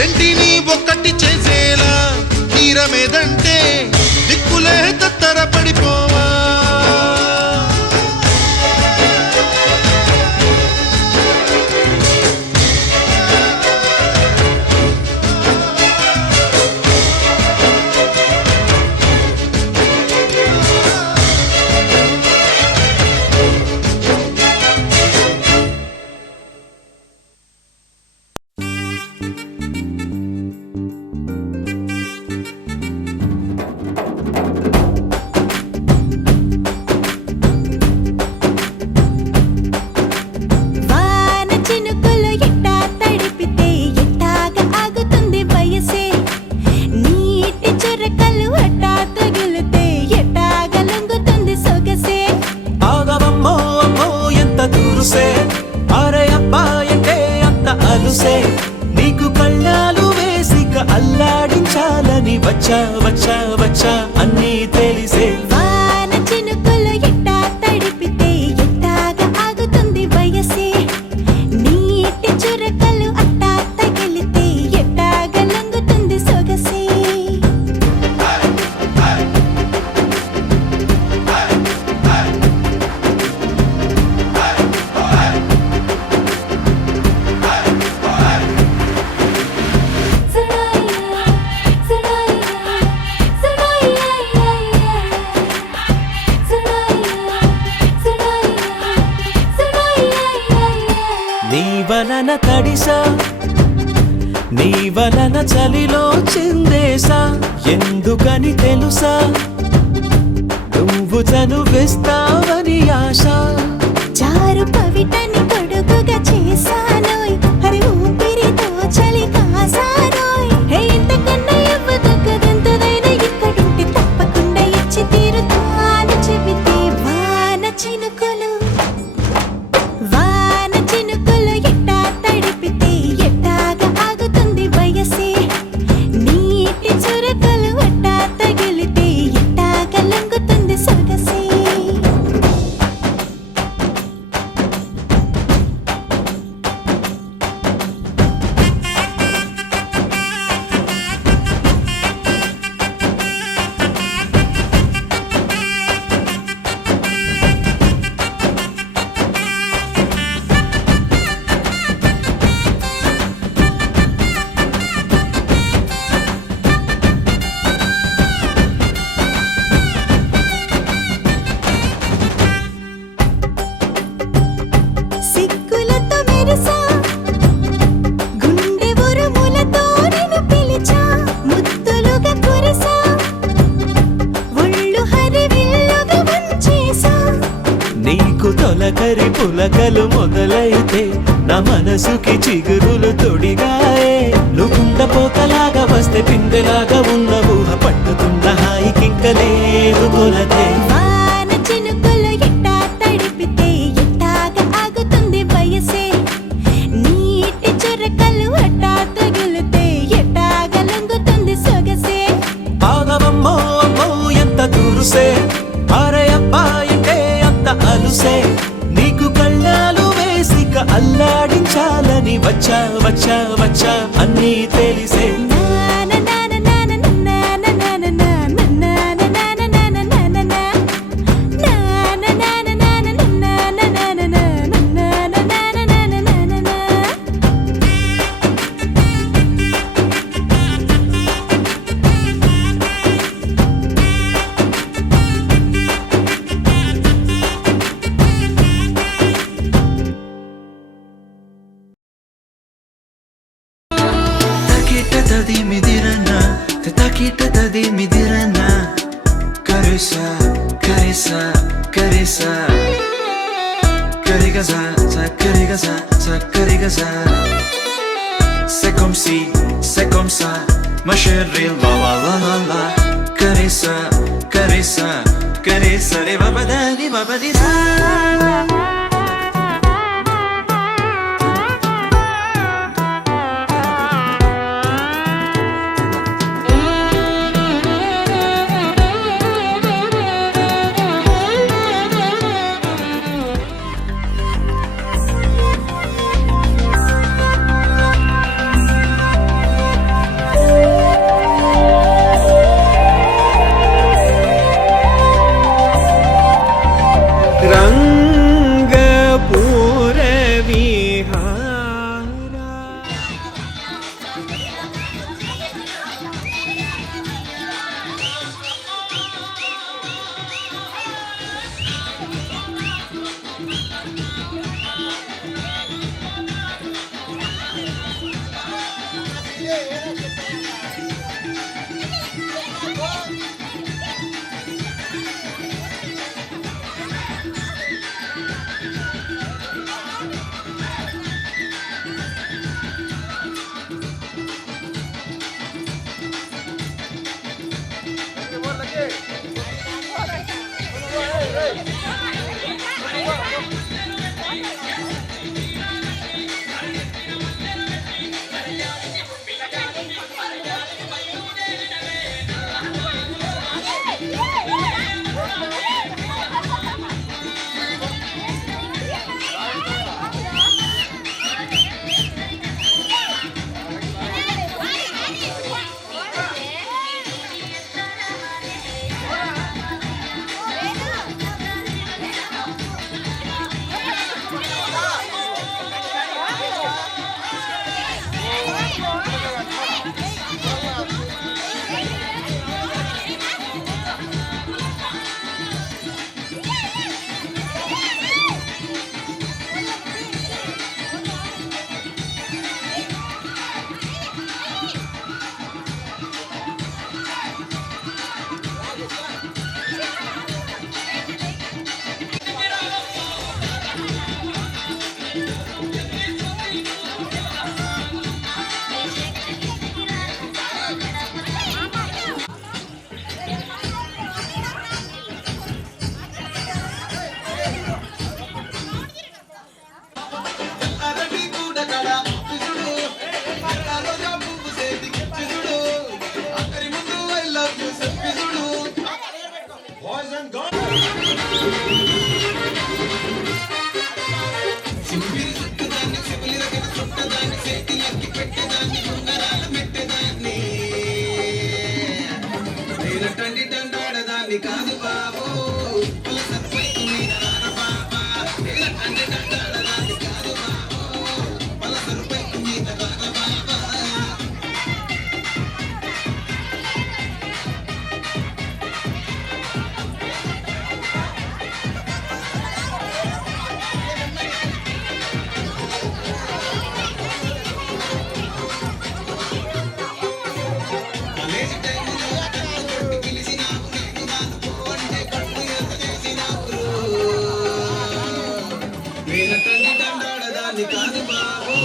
రెంటిని ఒక్కటి చేసేలా తీరమేదంటే దిక్కులే తత్తర పడిపోవా. నీకు కళ్ళాలు వేసిక అల్లాడించాలని వచ్చా వచ్చా వచ్చా అన్నీ తెలిసే. వాన చినుకులు ఎట్టా తడిపితే ఎట్టాగా ఆగుతుంది వయసే. నీటి చురకలు అట్టా తగిలితే ఎట్టాగా లొంగుతుంది సొగసే. నీ వలన తడిసా, నీ వలన చలిలో చిందేసా. ఎందుకని తెలుసా, నువ్వు చనువిస్తావని ఆశ. చారు పవిటని పొడుగుగా చేశానోయ్, హరి ఊపిరితో చలి కాసానోయ్. హే ఇంతకన్నా ఇవ్వదగ్గదెంతదైనా ఇక్కడుంటే తప్పకుండా ఇచ్చి తీరుతాను చెబితే. వాన చినుకులు ఎట్టా తడిపితే ఎట్టాగా ఆగుతుంది వయసే. నీటి చురకలు అట్టా తగిలితే ఎట్టాగా లొంగుతుంది సొగసే. సిగ్గులతో మెరిసా, గుండె ఉరుములతో నిన్ను పిలిచా. ముద్దులుగా కురిసా, ఒళ్ళు హరివిల్లుగా వంచేసా. నీకు తొలకరి పులకలు మొదలైతే నా మనసుకి చిగురులు తొడిగాయే. నువ్వుండ పోతలాగా వస్తే పిందెలాగా ఉన్న ఊహ పట్టుతున్న హాయికింక లేదు కొలతే. వాన చినుకులు ఎట్టా తడిపితే ఎట్టాగా ఆగుతుంది వయసే. నీటి చురకలు అట్టా తగిలితే ఎట్టాగా లొంగుతుంది సొగసే. ఆగవమ్మో అమ్మో ఎంత దూరుసే, అరే అబ్బాయంటే అంత అలుసే. నీకు కళ్ళాలు వేసిక అల్లాడించాలని వచ్చా వచ్చా వచ్చా అన్నీ తెలిసే. Takita midirana, carissa, carissa, carissa, carigaza, carigaza, carigaza. C'est comme ça, ma chérie, la la la la la. Carissa, carissa, carissa, li babadisa. కాదు బాబు కాదు బాబు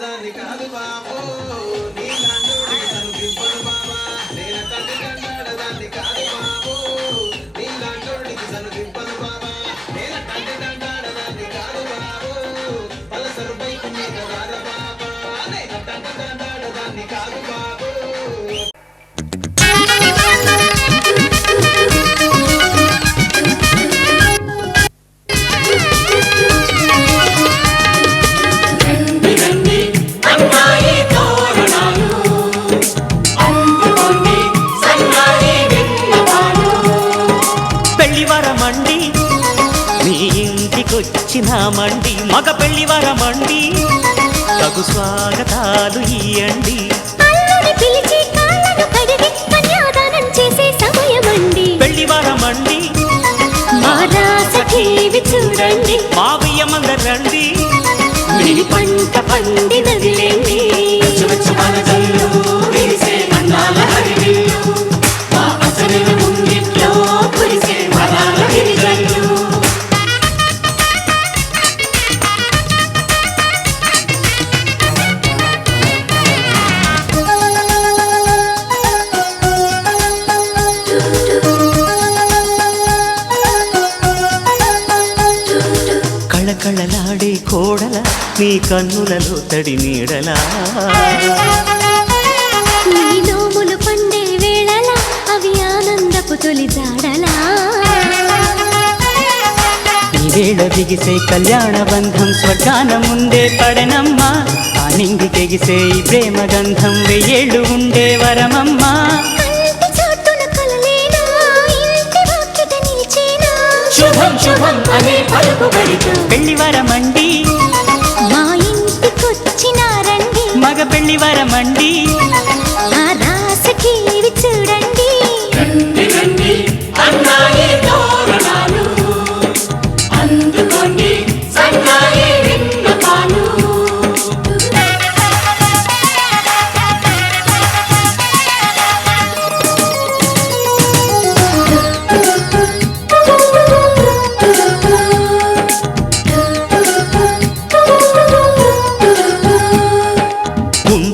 దాన్ని కాదు బాబు నీలాంటి సనుకింపను బాబా నేను తండ్రి దాన్ని కాదు బాబు నీలాంటి సనుకింపను బాబా నేను తండ్రి దాన్ని కాదు బాబు పలసరు బైకు మీద రార బాబా నేను తండ్రి దాన్ని కాదు బాబు మండి మగ పెళ్లి వరమండి తగు స్వాగతాలు ఇయ్యండి అల్లుని పిలిచి కాళ్ళను కడిగి కన్యాదానం చేసే సమయమండి పెళ్లి వరమండి మా రాసఖీవి చూడండి మా బియ్యమందరు రండి మిడి పంట పండినదిలేండి కళకళలాడే కోడల నీ కన్నులలో తడి నీడలా నీ నోములు పండే వేళలా అవి ఆనందపు తొలి జాడలా ఈ వేళ బిగిసే కళ్యాణ బంధం స్వర్గాన ముందే పడనమ్మా ఆ నింగి తెగిసే ఈ ప్రేమ గంధం వెయ్యేళ్ళు ఉండే వరమమ్మా శుభం శుభం అనే పలుకుబడితో పెళ్లి వరమండి మా ఇంటికొచ్చినారండి మగ పెళ్లి వరమండి ఆ రాసఖీవి చూడండి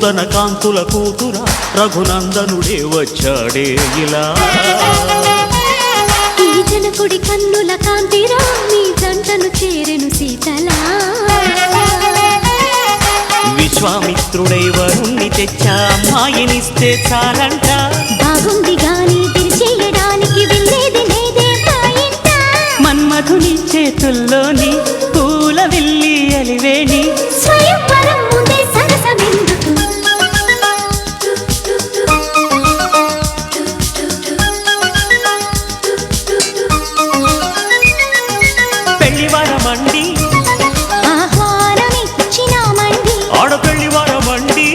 నూతన కాంతుల కూతుర రఘునందనుడే వచ్చాడే ఇలా. ఈ జనకుడి కన్నుల కాంతిరా నీ జంటను చేరెను సీతలా. విశ్వామిత్రుడై వరుణ్ణి తెచ్చా అమ్మాయినిస్తే చాలంట. బాగుంది గాని తిరిచేయడానికి వెళ్ళేది లేదే పాయింట. మన్మధుని చేతుల్లోని పూల విల్లి అలివేణి స్వయంవరం ముందే సరసమెందుకు. పెళ్లి వరమండి ఆహ్వానమిచ్చినామండి. ఆడపెళ్లి వరమండి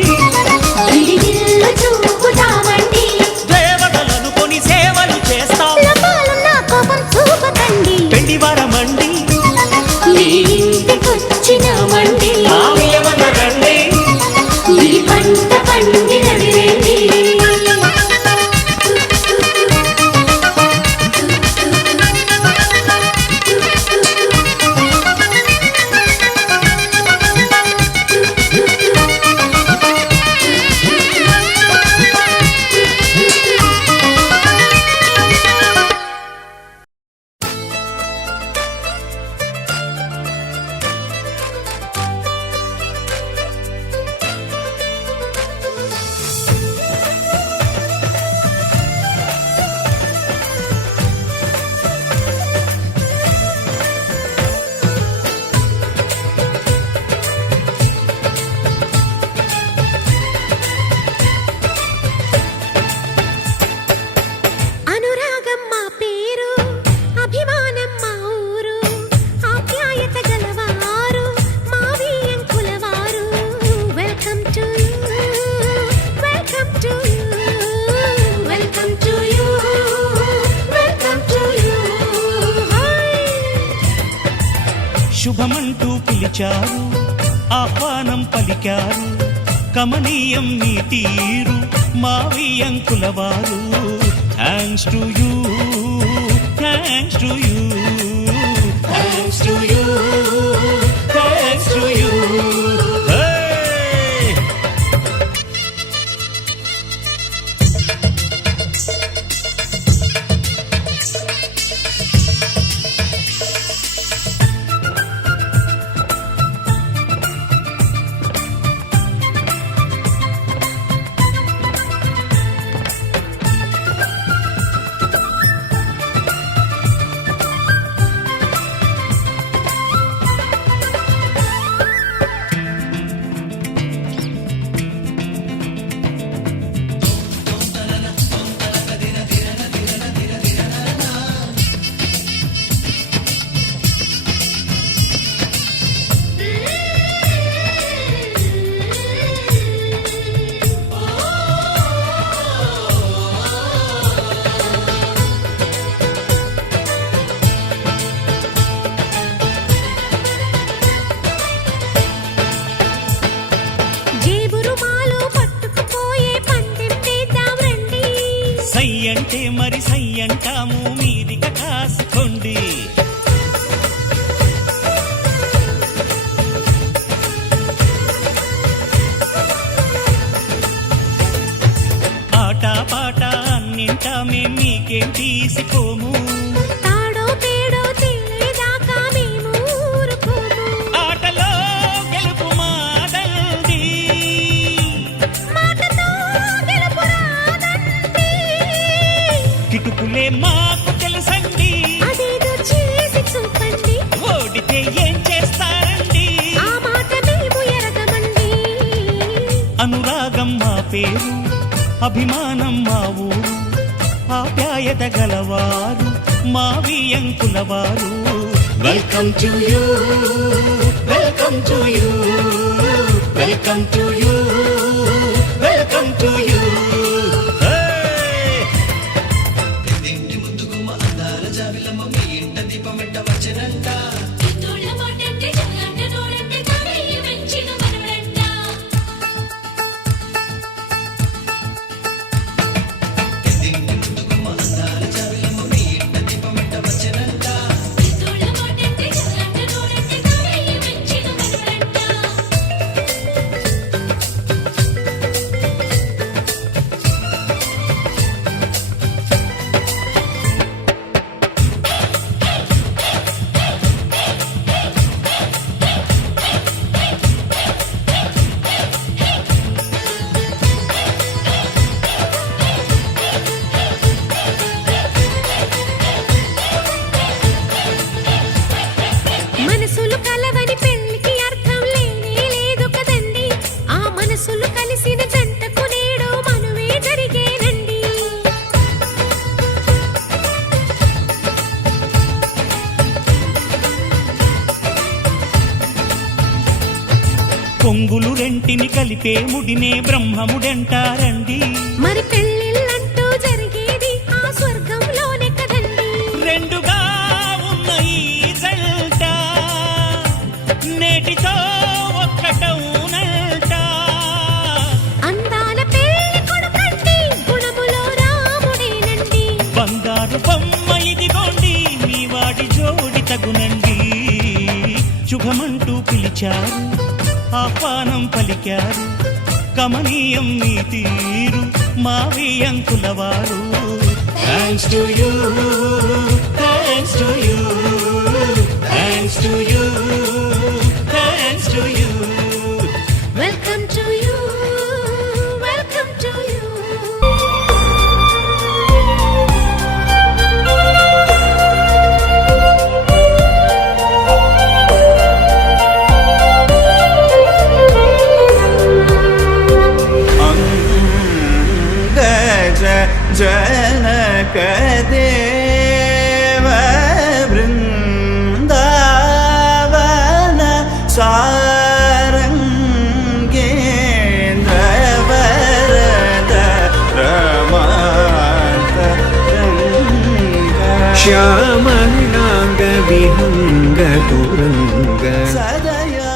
విడిదిల్లు చూపుతామండి. దేవతలను కొని సేవలు చేస్తాం. లోపాలున్న కోపం చూపకండి. పెళ్లి వరమండి మీ ఇంటికొచ్చినామండి. ఆమెమనరండి ఈ పంట పండినది రండి. అనురాగం మా పేరు, అభిమానం మా ఊరు, ఆప్యాయత గలవారు మా వియ్యంకులవారు. Welcome to you, welcome to you, welcome to you, welcome to you. శుభమంటూ పిలిచారు ఆహ్వానం పలికారు కమనీయం నీ తీరు మా వియ్యంకుల వారు. Thanks to you, thanks to you, thanks to you, thanks to you. సై అంటే మరి సై అంటాము మీదిక కాసుకోండి. ఆట పాట అన్నింటా మేం మీకేం తీసిపోము. తాడో పేడో తెలియదాకా మేము ఊరుకోము. ఆటలో గెలుపు మాదండి, మాటతో గెలుపు రాదండి. కిటుకులే మాకు తెలుసండి, అదేదో చేసి చూపండి. ఓడితే ఏం చేస్తారండి. ఆ మాట మేము ఎరగమండి. అనురాగం మా పేరు, అభిమానం మా ఊరు, ఆప్యాయత గలవారు మా వియ్యంకుల వారు. Welcome to you, welcome to you, welcome to you, welcome to you. ఇంటి ముందుకు మా అందాల జాబిలమ్మ మీ ఇంట దీపమిట్ట వచ్చనంట. రెంటిని కలిపే ముడినే బ్రహ్మముడంటారండి. మరి పెళ్ళిళ్ళంటూ జరిగేది ఆ స్వర్గంలోనే కదండి. రెండుగా ఉన్న ఈ జంట నేటితో ఒక్కటవునంట. అందాల పెళ్లి కొడుకండి గుణములో రాముడేనండి. బంగారు బొమ్మ ఇదిగోండి మీ వాడి జోడి తగునండి. శుభమంటూ పిలిచారు ఆహ్వానం పలికారు కమనీయం మీ తీరు మావి అంకులవారు. Thanks to you, thanks to you, thanks to you, thanks to you. Welcome to you, welcome to you. जनक देव वृंदावन सारंगेन्द्र वरद रमान्त श्यामनांग विहंग तुरंग सदया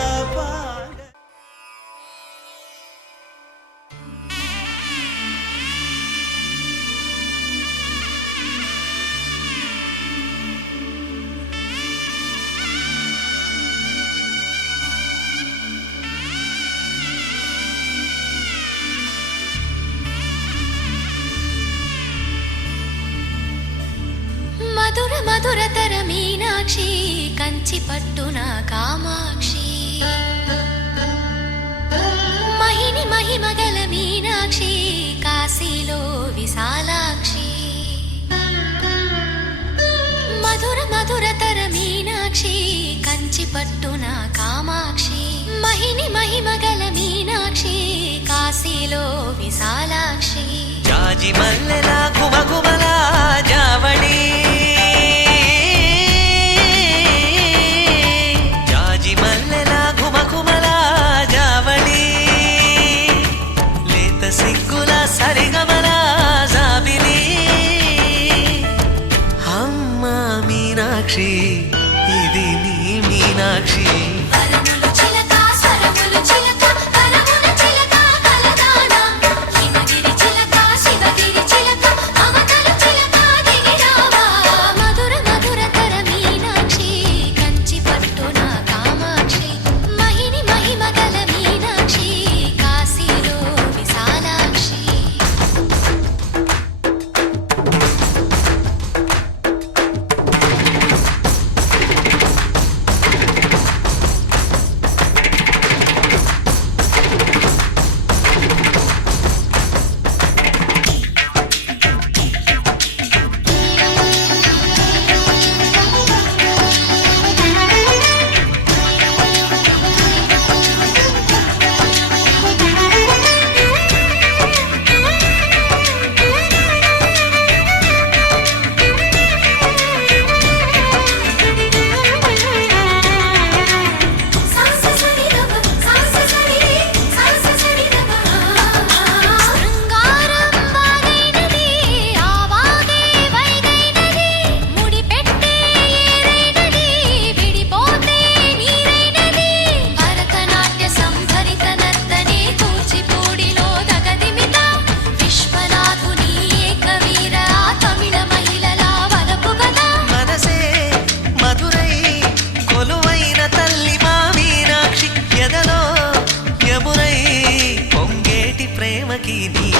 మధుర మధురతర మీనాక్షి కంచి పట్టున కామాక్షి. మహిని మహిమగల మీనాక్షి కాశీలో విశాలాక్షి. మధుర మధురతర మీనాక్షి కంచి పట్టున కామాక్షి. మహిని మహిమగల మీనాక్షి కాశీలో విశాలాక్షి. జాజి మల్లెల గుమగుమల జావళి, జాజి మల్లెల గుమగుమల జావళి, లేత సిగ్గుల సరిగమల జాబిలి. అమ్మ మీనాక్షి ఇది నీ మీనాక్షి. వరములు చిలక స్వరములు చిలక కరమున చిలక కలదాన. హిమగిరి చిలక శివగిరి చిలక మమతలు చిలక దిగిరావా. మధుర మధురతర మీనాక్షి కంచి పట్టున కామాక్షి. మహిని మహిమగల మీనాక్షి కాశీలో విశాలాక్షి.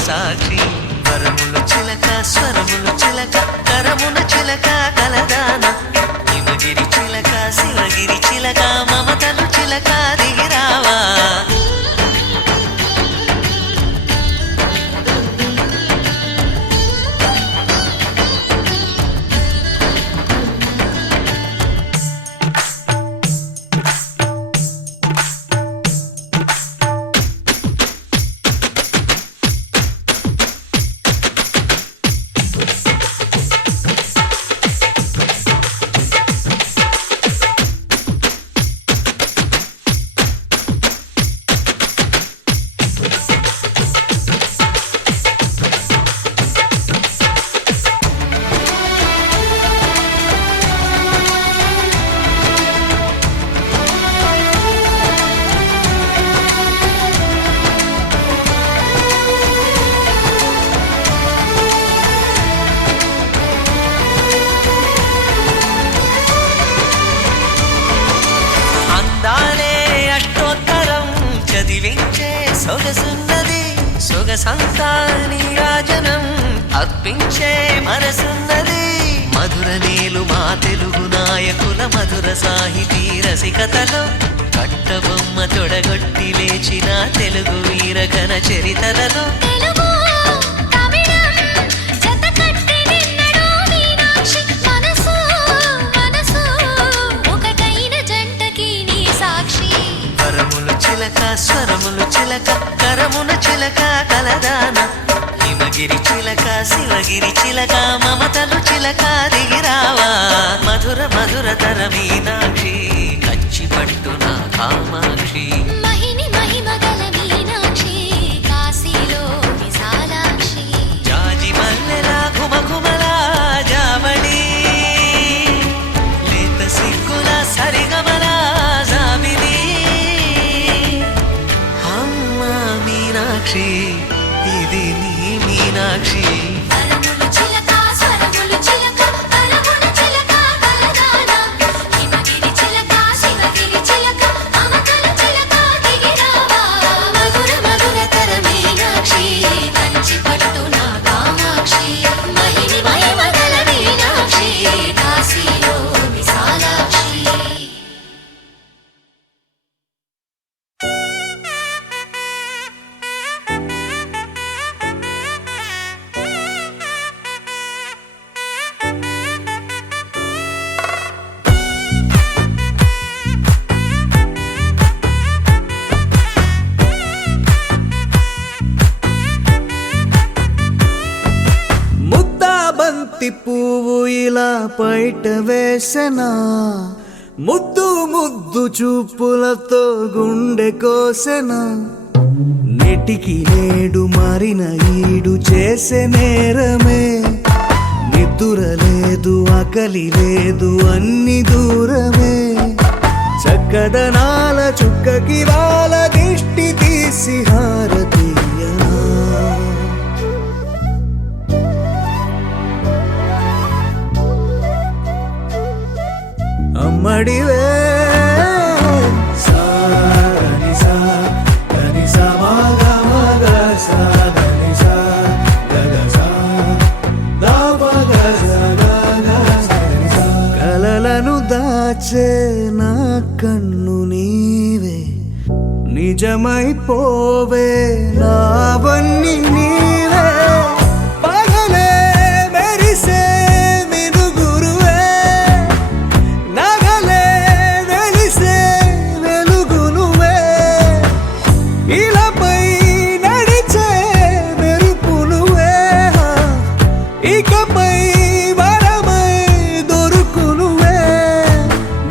సాక్షి. వరముల చిలక స్వరముల చిలక కరమున చిలక కలదాన. హిమగిరి చిలక శివగిరి చిలక మమతలు చిలక దిగిరావా. సొగసున్నది సొగసంతా నీరాజనం అర్పించే మనసున్నది మధుర నేలు మా తెలుగు నాయకుల మధుర సాహితీ రసికతలో కట్టబొమ్మ తొడగొట్టి లేచిన తెలుగు వీరఘన చరితలలో తెలుగు తమిళం జతకట్టి నిన్నడు మీనాక్షి మనసు మనసు ఒకటైన జంటకి నీ సాక్షి పరములు చిలక స్వరములు చిలక కరమున చిలక కలదాన హిమగిరి చిలక శివగిరి చిలక మమతలు చిలక దిగిరావా మధుర మధుర తర మీనాక్షి కంచి పట్టున కామాక్షి మహిని మహిమగల మీనాక్షి కాశీలో విశాలాక్షి జాజి మల్లెలా ఘుమఘుమలా జావళి లేత సిగ్గుల సరిగమలా జాబిలి అమ్మ మీనాక్షి ఇది నీ మీనాక్షి పరములు చిలక స్వరములు చిలక కరమున చిలక కలదాన హిమగిరి చిలక శివగిరి చిలక మమతలు చిలక దిగిరావా మధుర మధుర తర మీనాక్షి కంచి పట్టున కామాక్షి మహిని మహిమగల మీనాక్షి కాశీలో విశాలాక్షి ముద్దా బంతి పువ్వు ఇలా బయట వేసెనా ముద్దు ముద్దు చూపులతో గుండె కోసెనా నెటికి నేడు మారిన ఈడు చేసే నేరమే నిద్ర లేదు ఆకలి లేదు అన్ని దూరమే చక్కదనాల చుక్కకి వాళ్ళ దిష్టి తీసి హారతీయనా అమ్మడివే కలలను దాచే నా కన్ను నీవే నిజమైపోవే నావన్నీ నీవే పగలే మెరిసే మినుగురువే నగలే వెలిసే వెలుగునువే ఇలాపై నడిచే మెరుపునువే ఇకపై వరమై దొరుకునువే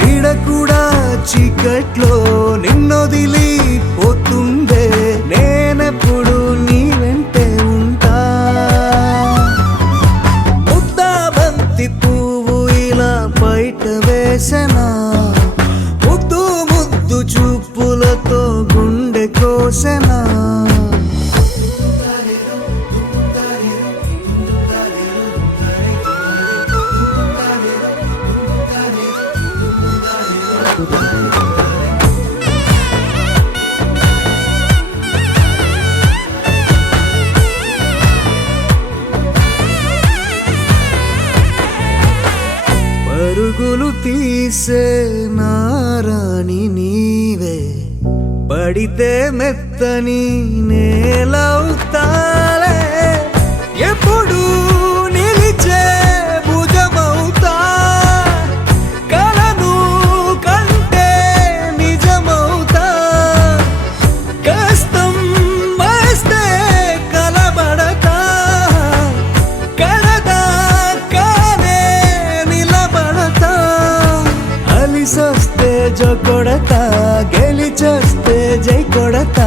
నీడ కూడా చీకట్లో నిన్నొదిలి పోతుందే నేనెప్పుడు నీ వెంటే ఉంటా ముద్దా బంతి పువ్వు ఇలా బయట వేసెనా ముద్దు ముద్దు చూపులతో గుండె కోసెనా పరుగులు తీసే నారాణి నీవే పడితే మెత్తని నేలవుతాలే ఎప్పుడు నిలిచే భుజమవుతా కలను కంటే నిజమవుతా కష్టం వస్తే కలబడతా కడదాకానే నిలబడతా అలిసొస్తే జో కొడతా గెలిచొస్తే జై కొడతా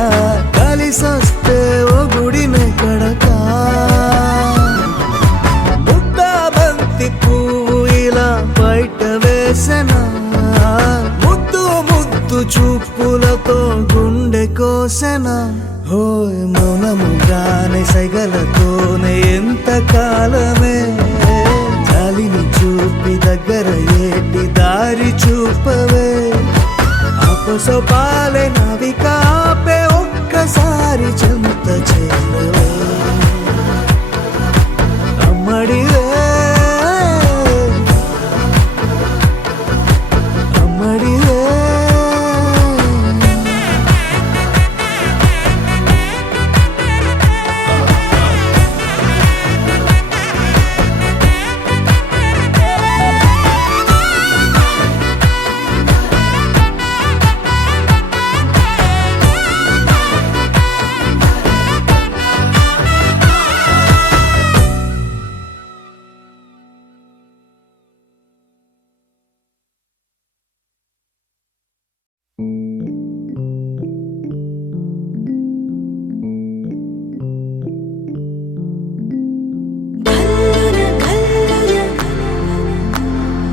కలిసొస్తే ఓ గుడినే కడతా ముద్దా బంతి పువ్వు ఇలా బయట వేసెనా ముద్దు ముద్దు చూపులతో గుండె కోసెనా హోయ్ మౌనముగానే సైగలతోనే ఎంత కాలమే జాలిని చూపి దగ్గర ఏటి దారి చూపవే అపసొపాలే నవిక ఆపే